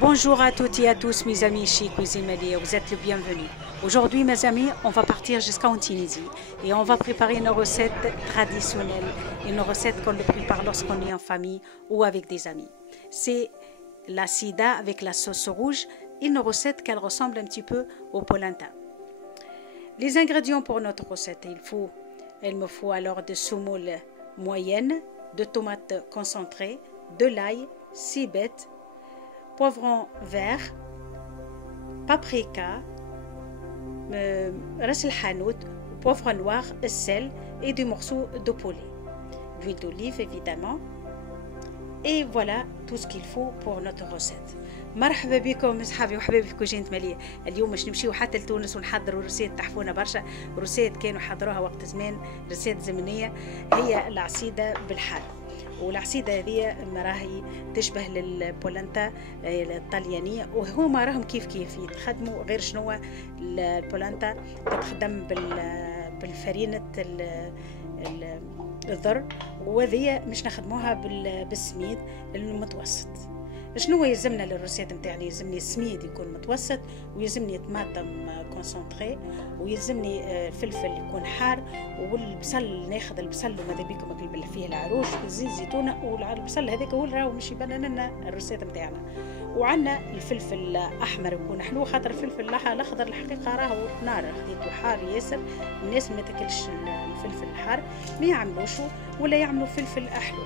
Bonjour à toutes et à tous mes amis chez Cuisine Malia, vous êtes les bienvenus. Aujourd'hui mes amis, on va partir jusqu'en Tunisie et on va préparer une recette traditionnelle, une recette qu'on le prépare lorsqu'on est en famille ou avec des amis. C'est la sida avec la sauce rouge, une recette qu'elle ressemble un petit peu au polenta. Les ingrédients pour notre recette, il me faut alors de semoule moyenne, de tomates concentrées, de l'ail, ciboulette, poivron vert, paprika, ras el hanout, poivre noir, sel et des morceaux de poulet. L'huile d'olive évidemment. Et voilà tout ce qu'il faut pour notre recette. مرحبا بكم اصحابي وحبايبي في كوجينة مالية. اليوم باش نمشيو حتى لتونس ونحضروا روسيت تحفونا برشا، روسيت كانوا حضروها وقت زمان، روسيت زمنية، هي العصيدة بالحار. والعصيدة هذه راهي تشبه للبولنتا الطليانية، وهما راهم كيف يتخدموا، غير شنو البولنتا تتخدم بالفرينة الذر، وهذه مش نخدموها بالسميد المتوسط. شنو يلزمنا للروسيت نتاعنا؟ يلزمني السميد يكون متوسط، ويلزمني طماطم كونسونطري، ويلزمني فلفل يكون حار، والبصل ناخذ البصل وماذا بيكم نقلب فيه العروش وزيت زيتونه، والبصل هذاك هو راهو مش يبان لنا الروسيت نتاعنا. وعندنا الفلفل الاحمر يكون حلو، خاطر الفلفل الاخضر الحقيقه راهو نار خديته حار ياسر، الناس ما تاكلش الفلفل الحار، ما يعملوشو ولا يعملوا فلفل احلو.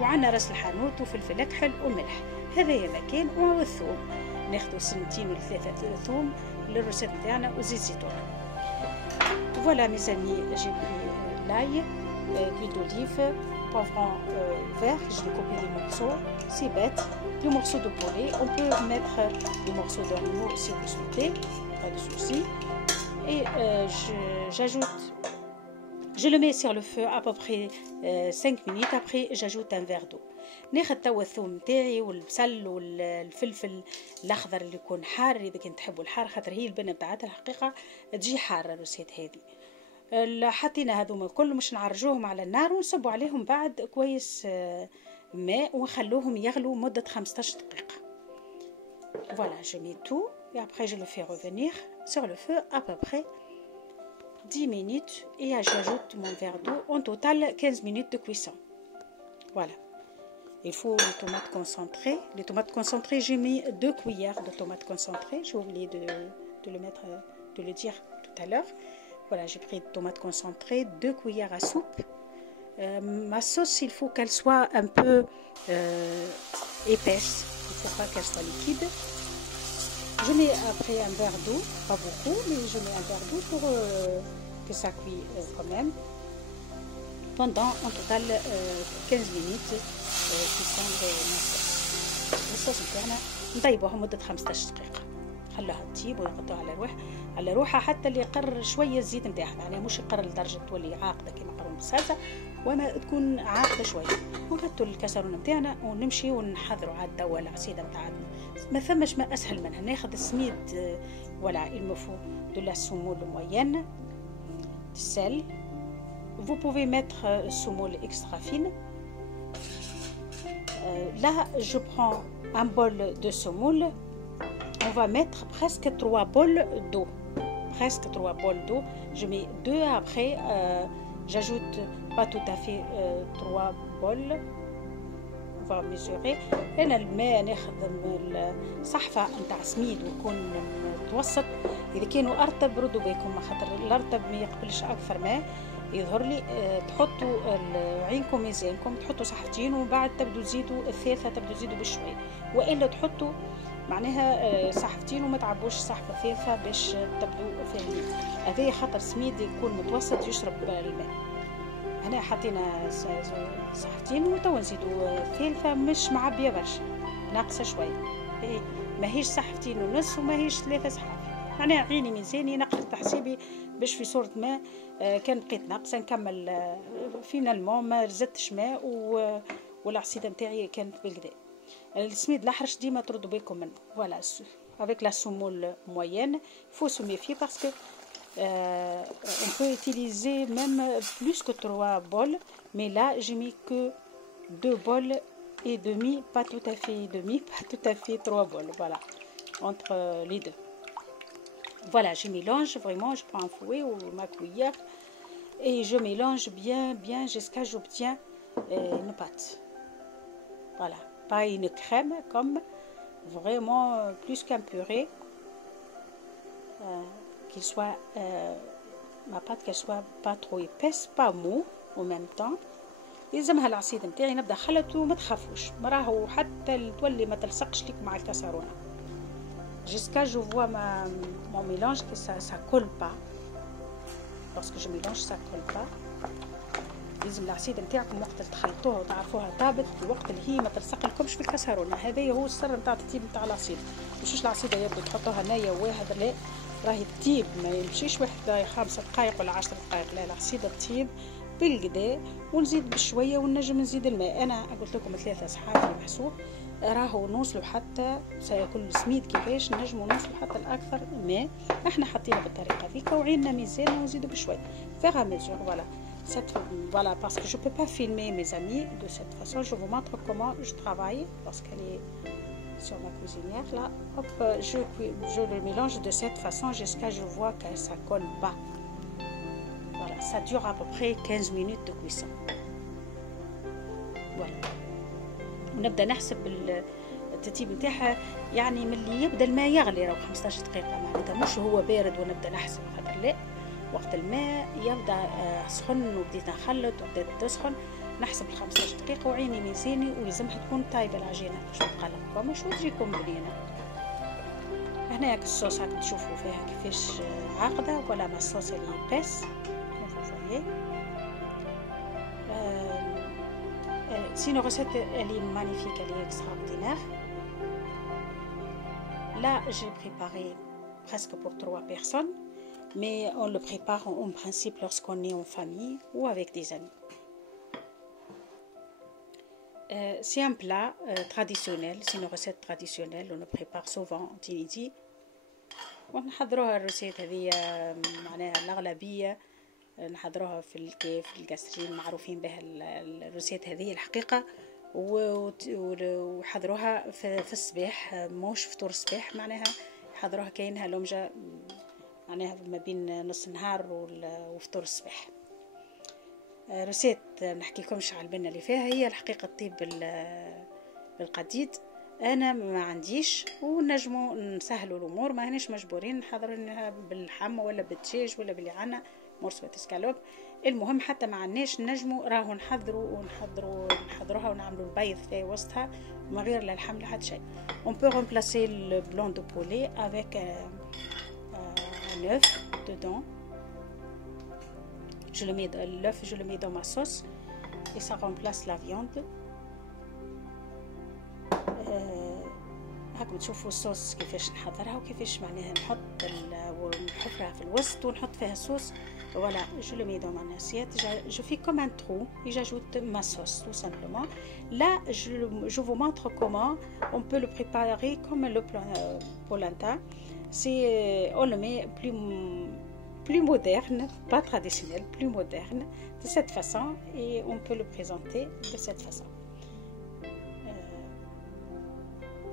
وعندنا راس الحانوت وفلفل اكحل وملح، هذايا مكان. والثوم ناخذ سنتين ولا ثلاثه ثوم للروسيت نتاعنا، وزيت زيتون. فوالا ميزامي، جيب لاي، l'huile d'olive, poivron vert, je l'ai coupé des morceaux, ciboulette, des morceaux de poulet. On peut mettre des morceaux d'agneau si vous souhaitez, pas de souci. Et je le mets sur le feu à peu près 5 minutes. Après, j'ajoute un verre d'eau. ناخذ توا الثوم نتاعي والبصل والفلفل الاخضر اللي يكون حار، اذا كنت تحبوا الحار، خاطر هي البنه بتاعتها الحقيقه تجي حاره الروسيت هذه. حطينا هذوما الكل، مش نعرجوهم على النار، ونصبوا عليهم بعد كويس ماء، ونخلوهم يغلوا مده 15 دقيقه. Voilà, je mets tout et après je le fais revenir sur le feu à peu près 10 minutes et j'ajoute mon verre d'eau. En total 15 minutes de cuisson. Voilà. Il faut les tomates concentrées. Les tomates concentrées, j'ai mis 2 cuillères de tomates concentrées. J'ai oublié de le dire tout à l'heure. Voilà, j'ai pris de tomates concentrées, 2 cuillères à soupe. Ma sauce, il faut qu'elle soit un peu épaisse. Il ne faut pas qu'elle soit liquide. Je mets après un verre d'eau, pas beaucoup, mais je mets un verre d'eau pour que ça cuit quand même. Pendant en total 15 minutes cuisson de الصوص نتاعنا نطيبوها مدة 15 دقيقة، خلوها تطيب ونحطوها على روحها حتى اللي يقر شوية الزيت نتاعها، يعني مش يقر لدرجة تولي عاقدة كما قرون بالصلصة، وما تكون عاقدة شوية. ونحطوا الكسرونة نتاعنا ونمشي ونحضروا عاد توا العصيدة نتاعنا. ما ثمش ما أسهل منها. ناخذ السميد، ولا il me faut de la semoule moyenne, sel. Vous pouvez mettre semoule extra fine. Là, je prends un bol de semoule. On va mettre presque 3 bols d'eau. Presque 3 bols d'eau. Je mets 2 après. J'ajoute pas tout à fait 3 bols. On va mesurer. أنا الماء ناخذ صحفة نتاع سميد ويكون متوسط. إذا كانوا أرطب ردوا بالكم، خاطر الأرطب ما يقبلش أكثر ماء يظهر لي. تحطوا عينكم ميزانكم، تحطوا صحفتين ومن بعد تبدو تزيدوا الثالثة، تبدو تزيدوا بشوي، وإلا تحطوا معناها صحفتين وما تعبوش صحفة ثالثة باش تبدو فاهمين. هذا خاطر سميد يكون متوسط يشرب الماء. هنا حطينا صحفتين وتوا نزيدوا ثالثة مش معبية برشا، ناقصة شوية، ماهيش صحفتين ونص وماهيش 3 صحاف، معناها عيني ميزاني نقص تحسيبي باش في صورة ماء. كان بقيت ناقصة نكمل فينالمون ما زدتش ماء، والعصيدة نتاعي كانت بالكدا. السميد الأحرش ديما تردوا بالكم منه. فوالا avec la semoule moyenne, il faut se méfier parce que on peut utiliser même plus que 3 bols, mais là j'ai mis que 2 bols et demi, pas tout à fait demi, pas tout à fait 3 bols, voilà, entre les deux. Voilà, je mélange vraiment, je prends un fouet ou ma cuillère et je mélange bien jusqu'à ce que j'obtiens une pâte. Voilà, pas une crème comme vraiment plus qu'un purée, qu'il soit ma pâte qu'elle soit pas trop épaisse, pas mou en même temps. يلزمها العصيد نتاعي نبدا خلطه وما تخافوش راهو حتى تولي ما تلصقش لك مع الكسرونه jusqu'à je vois mon mélange que ça colle pas. Lorsque je mélange ça colle pas. لازم العصيد نتاعكم وقت اللي تخلطوها وتعرفوها طابت الوقت اللي هي ما تلصق لكمش في الكسرونه. هذا هو السر نتاع التطيب نتاع العصيد. مش العصيده يبدو تحطوها نيه واحد لا راهي تطيب ما يمشيش واحد 5 دقائق ولا 10 دقائق لا العصيده تطيب بالقدا ونزيد بشويه ونجم نزيد الماء. انا قلت لكم 3 صحاف محسوب راهو نوصلوا حتى سيكون سميد كيفاش نجموا نوصلوا حتى الاكثر ماء. احنا حاطينه بالطريقه ذيك وعيننا ميزان ونزيدوا بشويه فيغ ميزور. Voilà, parce que je ne peux pas filmer mes amis de cette façon. Je vous montre comment je travaille parce qu'elle est sur ma cuisinière. Là, hop, je le mélange de cette façon jusqu'à ce que je vois que ça ne colle pas. Voilà, ça dure à peu près 15 minutes de cuisson. Voilà. ونبدأ نحسب الترتيب نتاعها يعني من اللي يبدأ الماء يغلي راهو 15 دقيقة معناتها مش هو بارد ونبدأ نحسب خاطر لا وقت الماء يبدأ سخن وبديت نخلط وبدأت تسخن نحسب 15 دقيقة وعيني ميزاني ولازمها تكون طايبة العجينة باش تقلقكم مش وتجيكم بنينة. هنا الصوص هاك تشوفوا فيها كيفاش عاقدة ولا ما الصوص اللي يباس. C'est une recette, elle est magnifique, elle est extraordinaire. Là, j'ai préparé presque pour 3 personnes, mais on le prépare en principe lorsqu'on est en famille ou avec des amis. C'est un plat traditionnel, c'est une recette traditionnelle, on le prépare souvent en Tunisie. ونحضروها الرسيت هذه معناها الأغلبية نحضروها في الكيف القاسرين معروفين بها الروسيات هذه الحقيقة وحضروها في الصباح موش فطور الصباح معناها حضروها كاينها لومجة معناها ما بين نص النهار وفطور الصباح. روسيات نحكي لكمش على البنة اللي فيها هي الحقيقة تطيب بالقديد. انا ما عنديش ونجموا نسهلوا الامور ما هناش مجبورين نحضرها باللحم ولا بالدجاج ولا باللعانه مرسوة اسكالوب. المهم حتى ما عندناش نجموا راهو نحضروها ونعملوا البيض في وسطها من غير لا لحم لا حتى شيء. on peut remplacer le blanc de poulet avec un œuf dedans. L'œuf je le mets dans ma sauce et ça remplace la viande. هاكم تشوفوا الصوص كيفاش نحضرها وكيفاش معناها ونحطها في الوسط ونحط فيها الصوص. Voilà, je le mets dans mon assiette. Je fais comme un trou et j'ajoute ma sauce tout simplement. Là, je vous montre comment on peut le préparer comme le polenta. On le met plus moderne, pas traditionnel, plus moderne de cette façon et on peut le présenter de cette façon.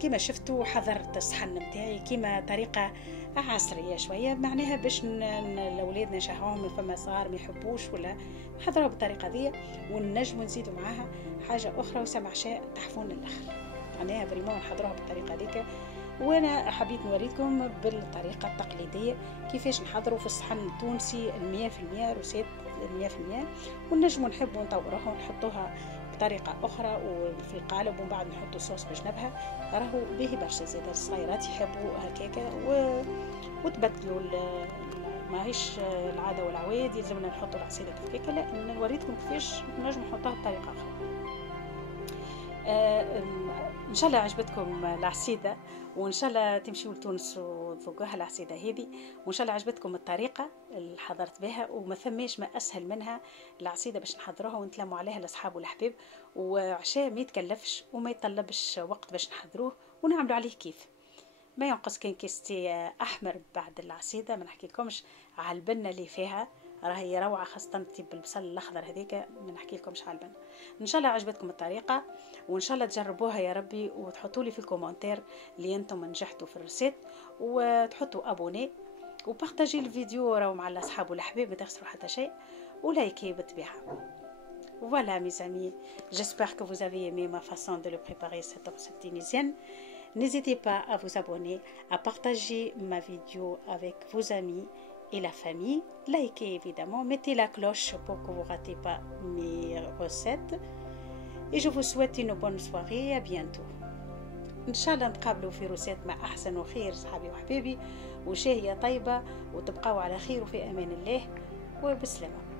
كيما شفتوا حضرت الصحن نتاعي كيما طريقه عصريه شويه معناها باش الاولاد نشهوهم فما صغار ما يحبوش ولا نحضروها بالطريقه دي ونجموا نزيدوا معاها حاجه اخرى وسمع شيء تحفون الاخر معناها بالماء نحضروها بالطريقه ديك. وانا حبيت نوريكم بالطريقه التقليديه كيفاش نحضروا في الصحن التونسي 100% روسيت 100% ونجموا نحبوا نطوروها ونحطوها بطريقه اخرى وفي القالب ومن بعد نحطوا صوص بجنبها راهو باهي برشا. زيد الصغيرات يحبوا هكاكا وتبدلوا ماهيش العاده والعوايد يلزمنا نحطوا العصيده كيف لا نوريكم كيفاش نجم نحطوها بطريقه اخرى. ان شاء الله عجبتكم العصيده وان شاء الله تمشيوا لتونس وتذوقوها العصيده هذه وان شاء الله عجبتكم الطريقه اللي حضرت بها وما ثماش ما اسهل منها العصيده باش نحضروها ونتلموا عليها الاصحاب والاحباب وعشاء ما يتكلفش وما يطلبش وقت باش نحضروه ونعملوا عليه كيف ما ينقص. كان كيستي احمر بعد العصيده ما نحكي لكمش على البنه اللي فيها راهي روعه، خاصه الطيب بالبصل الاخضر هذيك ما نحكي لكمش على البن. ان شاء الله عجبتكم الطريقه، وان شاء الله تجربوها يا ربي، وتحطوا لي في الكومنتير اللي انتم نجحتوا في الريسيت، وتحطوا ابوني وبارطاجي الفيديو راهو مع الاصحاب والاحباب، ما تخسروا حتى شيء، ولايكي بالطبيعه. Voilà mes amis, j'espère que vous avez aimé ma façon de le préparer cette recette tunisienne. N'hésitez pas à vous abonner, à partager ma vidéo avec vos amis et la famille. Likez évidemment, mettez la cloche pour que vous ne ratez pas mes recettes. Et je vous souhaite une bonne soirée et à bientôt. إن شاء الله نتقابلوا في روسيت مع أحسن وخير صحابي وحبيبي، وشاهية طيبة، وتبقوا على خير وفي أمان الله وبسلامة.